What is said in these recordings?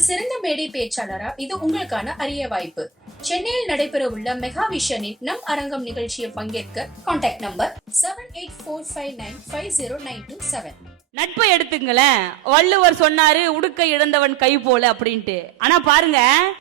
சிறந்த மேடை பேச்சாளரா? இது உங்களுக்கான அரிய வாய்ப்பு. சென்னையில் நடைபெறவுள்ள மெகா விஷனின் நம் அரங்கம் நிகழ்ச்சியை பங்கேற்க contact number seven eight four five nine five zero nine two seven நட்பை எடுத்துங்களேன். வள்ளுவர் சொன்னாரு உடுக்க இழந்தவன் கை போல அப்படின்ட்டு. ஆனா பாருங்க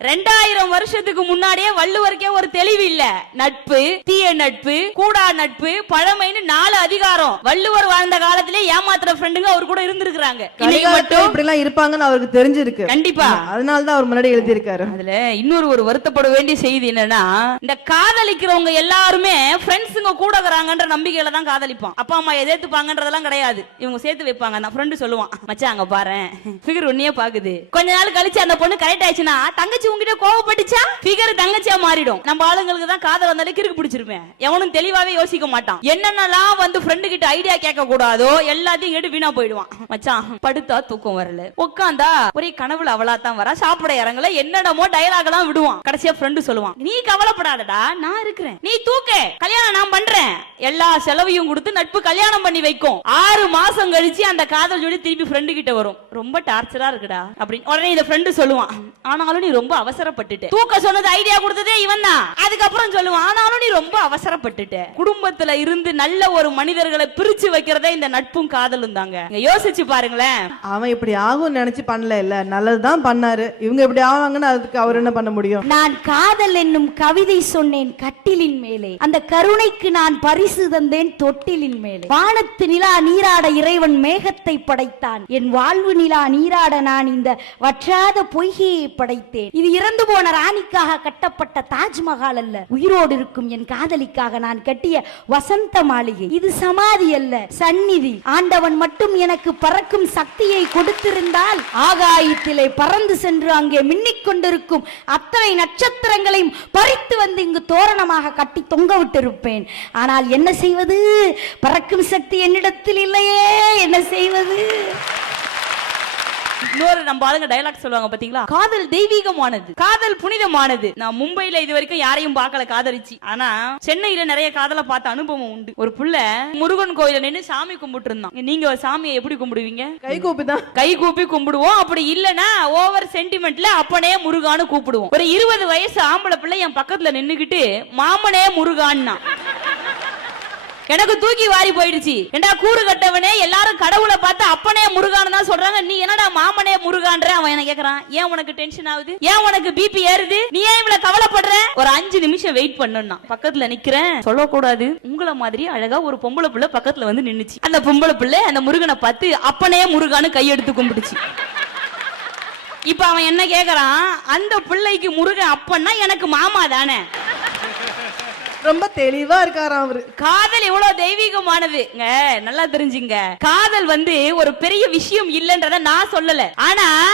ரெண்டாயிரம் வருஷத்துக்கு முன்னாடியே வள்ளுவருக்கே ஒரு தெளிவு இல்ல. நட்பு தீய நட்பு கூடா நட்பு பழமைன்னு நாலு அதிகாரம். வள்ளுவர் வாழ்ந்த காலத்திலே ஏமாத்துற ஃப்ரெண்டுங்க அவர் கூட இன்னைக்கு கலிகாலத்துல மட்டும் இப்படி எல்லாம் இருப்பாங்கன்னு அவருக்கு தெரிஞ்சிருக்கு. கண்டிப்பா. அதனால தான் அவர் முன்னாடி எழுதியிருக்காரு. அதுல இன்னொரு ஒரு வருத்தப்பட வேண்டிய செய்தி என்னன்னா இந்த காதலிக்கிறவங்க எல்லாருமே ஃப்ரெண்ட்ஸுங்க கூட இருக்கிறாங்கன்ற நம்பிக்கையில தான் காதலிப்பான். அப்பா அம்மா எதிர்த்துப்பாங்கன்றதெல்லாம் கிடையாது. இவங்க சேர்த்து இருப்பாங்க. அந்த ஃப்ரெண்டு சொல்லுவான் மச்சான் அங்க பாரு ஃபிகர் உன்னையே பாக்குது. கொஞ்ச நாள் கழிச்சு அந்த பொண்ணு கரெக்ட் ஆயிடுச்சுன்னா தங்கச்சி உங்ககிட்ட கோவப்பட்டுச்சா? ஃபிகர் தங்கச்சியா மாறிடும். நம்ம ஆளுங்களுக்கு தான் காதல் வந்தாலே கிறுக்கு பிடிச்சிருப்பேன். எவனும் தெளிவாவே யோசிக்க மாட்டான். என்னென்னலாம் வந்து ஃப்ரெண்டு கிட்ட ஐடியா கேட்க கூடாதோ எல்லாத்தையும் கேட்டு வீணா போயிடுவான். மச்சான் படுத்தா தூக்கம் வரல. உட்காந்தா ஒரே கனவுல அவளா தான் வரா. சாப்பிட இறங்கல. என்னடமோ டயலாக் எல்லாம் விடுவான். கடைசியா ஃப்ரெண்டு சொல்லுவான் நீ கவலைப்படாதடா நான் இருக்கிறேன். நீ தூக்க. கல்யாணம் எல்லா செலவையும் கொடுத்து நட்பு கல்யாணம் பண்ணி வைக்கும். ஆறு மாசம் கழிச்சு அந்த காதல் ஜோடி திருப்பி ஃப்ரெண்டு கிட்ட வரும். ரொம்ப டார்ச்சரா இருக்குடா அப்படின்னு. உடனே இந்த ஃப்ரெண்டு சொல்லுவான். ஆனாலும் நீ ரொம்ப அவசரப்பட்டுட்ட. தூக்க சொன்னது ஐடியா கொடுத்ததே இவன் தான். அதுக்கப்புறம் சொல்லுவான் ஆனாலும் நீ ரொம்ப அவசரப்பட்டுட்ட. குடும்பத்துல இருந்து நல்ல ஒரு மனிதர்களை பிரிச்சு வைக்கிறதே இந்த நட்பும் காதலும் தாங்க. யோசிச்சு பாருங்களேன். அவன் இப்படி ஆகும்னு நினைச்சு பண்ணல இல்ல. நல்லதுதான் பண்ணாரு. இவங்க இப்படி ஆவாங்கன்னு அதுக்கு அவர் என்ன பண்ண முடியும்? நான் காதல் என்னும் கவிதை சொன்னேன் கட்டிலின் மேலே. அந்த கருணைக்கு நான் பரிசு பரிசு தந்தேன் தொட்டிலின் மேலே. வானத்து நிலா நீராட இறைவன் மேகத்தை படைத்தான். என் வாழ்வு நிலா நீராட நான் இந்த வற்றாத பொய்கையை படைத்தேன். இது இறந்து போன ராணிக்காக கட்டப்பட்ட தாஜ்மஹால் அல்ல. உயிரோடு இருக்கும் என் காதலிக்காக நான் கட்டிய வசந்த மாளிகை. இது சமாதி அல்ல சந்நிதி. ஆண்டவன் மட்டும் எனக்கு பறக்கும் சக்தியை கொடுத்திருந்தால் ஆகாயத்திலே பறந்து சென்று அங்கே மின்னிக் கொண்டிருக்கும் அத்தனை நட்சத்திரங்களையும் பறித்து வந்து இங்கு தோரணமாக கட்டி தொங்க விட்டிருப்பேன். ஆனால் என் என்ன செய்வது? பறக்கும் சக்தி என்னிடத்தில் இல்லையே என்ன செய்வது? இன்னொரு நம்ம ஆளுங்க டயலாக் சொல்லுவாங்க பாத்தீங்களா? காதல் தெய்வீகமானது. காதல் புனிதமானது. நான் மும்பைல இது வரைக்கும் யாரையும் பார்க்கல காதலிச்சு. ஆனா சென்னையில நிறைய காதலை பார்த்த அனுபவம் உண்டு. ஒரு புள்ள முருகன் கோயில நின்னு சாமி கும்பிட்டு இருந்தான் நீங்க சாமியை எப்படி கும்பிடுவீங்க? கை கூப்பி தான் கை கூப்பி கும்பிடுவோம். அப்படி இல்லனா ஓவர் சென்டிமெண்ட்ல அப்பனே முருகான்னு கூப்பிடுவோம். ஒரு இருபது வயசு ஆம்பளை பிள்ளை என் பக்கத்துல நின்னுகிட்டு மாமனே முருகான்னா. எனக்கு தூக்கி வாரி போயிடுச்சு. ஏண்டா கூறு கட்டவனே எல்லாரும் கடவுளை பார்த்து அப்பனே முருகான்னு தான் சொல்றாங்க. நீ என்னடா மாமனே முருகான்ற அவன் என்ன கேக்குறான்? ஏன் உனக்கு டென்ஷன் ஆகுது? ஏன் உனக்கு பிபி ஏறுது? நீ ஏன் இவ்வளவு கவலைப்படுற? ஒரு அஞ்சு நிமிஷம் வெயிட் பண்ணணும்னா பக்கத்துல நிக்கிறேன். சொல்லக்கூடாது. உங்கள மாதிரி அழகா ஒரு பொம்பளை பிள்ளை பக்கத்துல வந்து நின்னுச்சு. அந்த பொம்பளை பிள்ளை அந்த முருகனை பார்த்து அப்பனே முருகான்னு கையெடுத்து கும்பிடுச்சு இப்ப அவன் என்ன கேக்குறான்? அந்த பிள்ளைக்கு முருகன் அப்பன்னா எனக்கு மாமா தானே. ரொம்ப தெளிவா இருக்காராம் அவரு. காதல் எவ்வளவு தெய்வீகமானதுங்க. நல்லா தெரிஞ்சுங்க. காதல் வந்து ஒரு பெரிய விஷயம் இல்லைன்றத நான் சொல்லல. ஆனா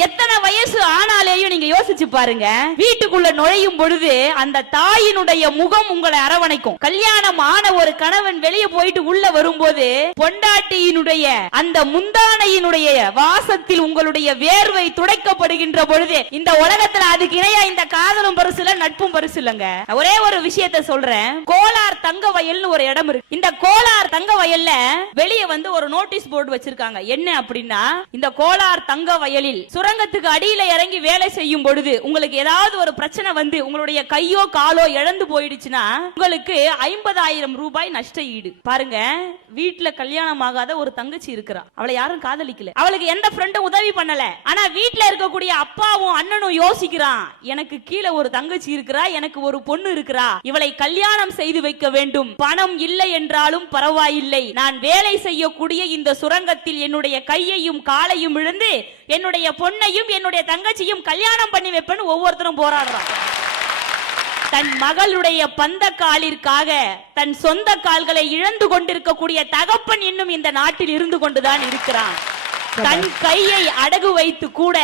எத்தனை வயசு ஆனாலேயும் நீங்க யோசிச்சு பாருங்க. வீட்டுக்குள்ள நுழையும் பொழுது அந்த தாயினுடைய முகம் உங்களை அரவணைக்கும். கல்யாணம் ஆன ஒரு கணவன் வெளியே போயிட்டு உள்ள வரும்போது பொண்டாட்டியினுடைய அந்த முந்தானையினுடைய வாசத்தில் உங்களுடைய வேர்வை துடைக்கப்படுகின்ற பொழுது இந்த உலகத்துல அதுக்கு இணையா இந்த காதலும் பரிசு இல்ல நட்பும் பரிசு இல்லைங்க ஒரே ஒரு விஷயத்த சொல்றேன். கோலார் தங்க வயல்னு ஒரு இடம் இருக்கு. இந்த கோலார் தங்க வயல்ல வெளியே வந்து ஒரு நோட்டீஸ் போர்டு வச்சிருக்காங்க. என்ன அப்படின்னா இந்த கோலார் தங்க வயலில் சுரங்கத்துக்கு அடியில இறங்கி வேலை செய்யும் பொழுது உங்களுக்கு ஏதாவது ஒரு பிரச்சனை வந்து உங்களுடைய கையோ காலோ இழந்து போயிடுச்சுன்னா உங்களுக்கு ஐம்பதாயிரம் ரூபாய் நஷ்ட ஈடு பாருங்க வீட்டுல கல்யாணம் ஆகாத ஒரு தங்கச்சி இருக்கிறா. அவளை யாரும் காதலிக்கல. அவளுக்கு எந்த ஃப்ரெண்டும் உதவி பண்ணல. ஆனா வீட்டுல இருக்கக்கூடிய அப்பாவும் அண்ணனும் யோசிக்கிறான் எனக்கு கீழே ஒரு தங்கச்சி இருக்கிறா எனக்கு ஒரு பொண்ணு இருக்கிறா. இவளை கல்யாணம் செய்து வைக்க வேண்டும். பணம் இல்லை என்றாலும் பரவாயில்லை. நான் வேலை செய்யக்கூடிய இந்த சுரங்கத்தில் என்னுடைய கையையும் காலையும் இழந்து என்னுடைய பொண்ணையும் என்னுடைய தங்கச்சியும் கல்யாணம் பண்ணி வைப்பேன்னு ஒவ்வொருத்தரும் போராடுறான். தன் மகளுடைய பந்த காலிற்காக தன் சொந்த கால்களை இழந்து கொண்டிருக்கக்கூடிய தகப்பன் இன்னும் இந்த நாட்டில் இருந்து கொண்டுதான் இருக்கிறான். தன் கையை அடகு வைத்து கூட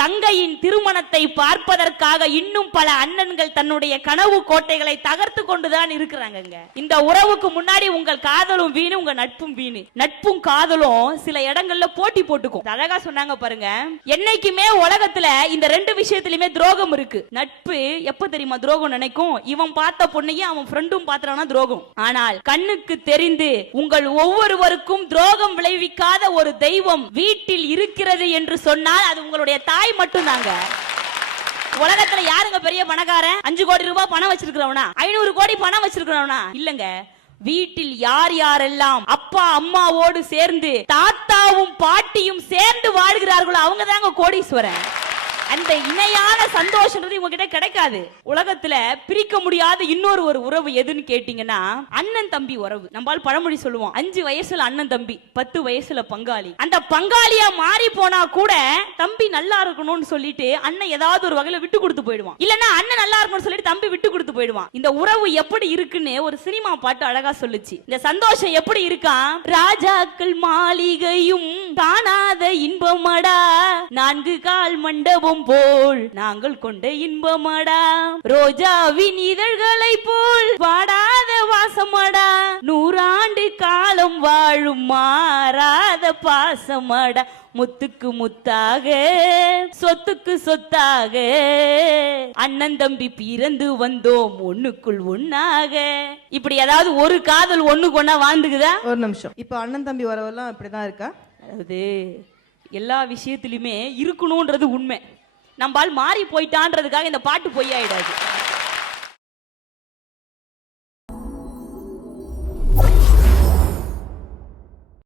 தங்கையின் திருமணத்தை பார்ப்பதற்காக இன்னும் பல அண்ணன்கள் தன்னுடைய கனவு கோட்டைகளை தகர்த்து கொண்டுதான் இருக்கிறாங்கங்க. இந்த உறவுக்கு முன்னாடி உங்கள் காதலும் வீணு உங்க நட்பும் வீணு. நட்பும் காதலும் சில இடங்கள்ல போட்டி போட்டுக்கும். அழகா சொன்னாங்க பாருங்க. என்னைக்குமே உலகத்துல இந்த ரெண்டு விஷயத்திலுமே துரோகம் இருக்கு. நட்பு எப்ப தெரியுமா துரோகம் நினைக்கும்? இவன் பார்த்த பொண்ணையும் அவன் ஃப்ரெண்டும் பார்த்தானா துரோகம். ஆனால் கண்ணுக்கு தெரிந்து உங்கள் ஒவ்வொருவருக்கும் துரோகம் விளைவிக்காத ஒரு தெய்வம் வீட்டில் இருக்கிறது என்று சொன்னால் அது உங்களுடைய தாய் மட்டும் தாங்க உலகத்துல யாருங்க பெரிய பணக்காரன்? அஞ்சு கோடி ரூபாய் பணம் வச்சிருக்கிறவனா? ஐநூறு கோடி பணம் வச்சிருக்கிறவனா? இல்லங்க. வீட்டில் யார் யாரெல்லாம் அப்பா அம்மாவோடு சேர்ந்து தாத்தாவும் பாட்டியும் சேர்ந்து வாழ்கிறார்களோ அவங்க தாங்க கோடீஸ்வரன். அந்த இணையான சந்தோஷம் உங்ககிட்ட கிடைக்காது. உலகத்துல பிரிக்க முடியாத இன்னொரு ஒரு உறவு எதுன்னு கேட்டீங்கன்னா அண்ணன் தம்பி உறவு. நம்மால் பழமொழி சொல்லுவோம். அஞ்சு வயசுல அண்ணன் தம்பி பத்து வயசுல பங்காளி. அந்த பங்காளியா மாறி போனா கூட தம்பி நல்லா இருக்கணும்னு சொல்லிட்டு அண்ணன் ஏதாவது ஒரு வகையில விட்டு கொடுத்து போயிடுவான். இல்லன்னா அண்ணன் நல்லா இருக்கணும்னு சொல்லிட்டு தம்பி விட்டு கொடுத்து போயிடுவான். இந்த உறவு எப்படி இருக்குன்னு ஒரு சினிமா பாட்டு அழகா சொல்லுச்சு. இந்த சந்தோஷம் எப்படி இருக்கா? ராஜாக்கள் மாளிகையும் காணாத இன்பமடா. நான்கு கால் மண்டபம் போல். நாங்கள் கொண்ட இன்பமடா. ரோஜாவின் இதழ்களை போல். வாடாத வாசமடா. நூறாண்டு காலம் வாழும் மாறாத பாசமடா. முத்துக்கு முத்தாக சொத்துக்கு சொத்தாக. அண்ணன் தம்பி பிறந்து வந்தோம் ஒண்ணுக்குள் ஒண்ணாக. இப்படி ஏதாவது ஒரு காதல் ஒண்ணுக்கு ஒண்ணா வாழ்ந்துக்குதா? ஒரு நிமிஷம். இப்போ அண்ணன் தம்பி உறவெல்லாம் இப்படிதான் இருக்கா? அதாவது எல்லா விஷயத்திலுமே இருக்கணும்ன்றது உண்மை. நம்மால் மாறி போயிட்டான்றதுக்காக இந்த பாட்டு பொய்யாயிடாது.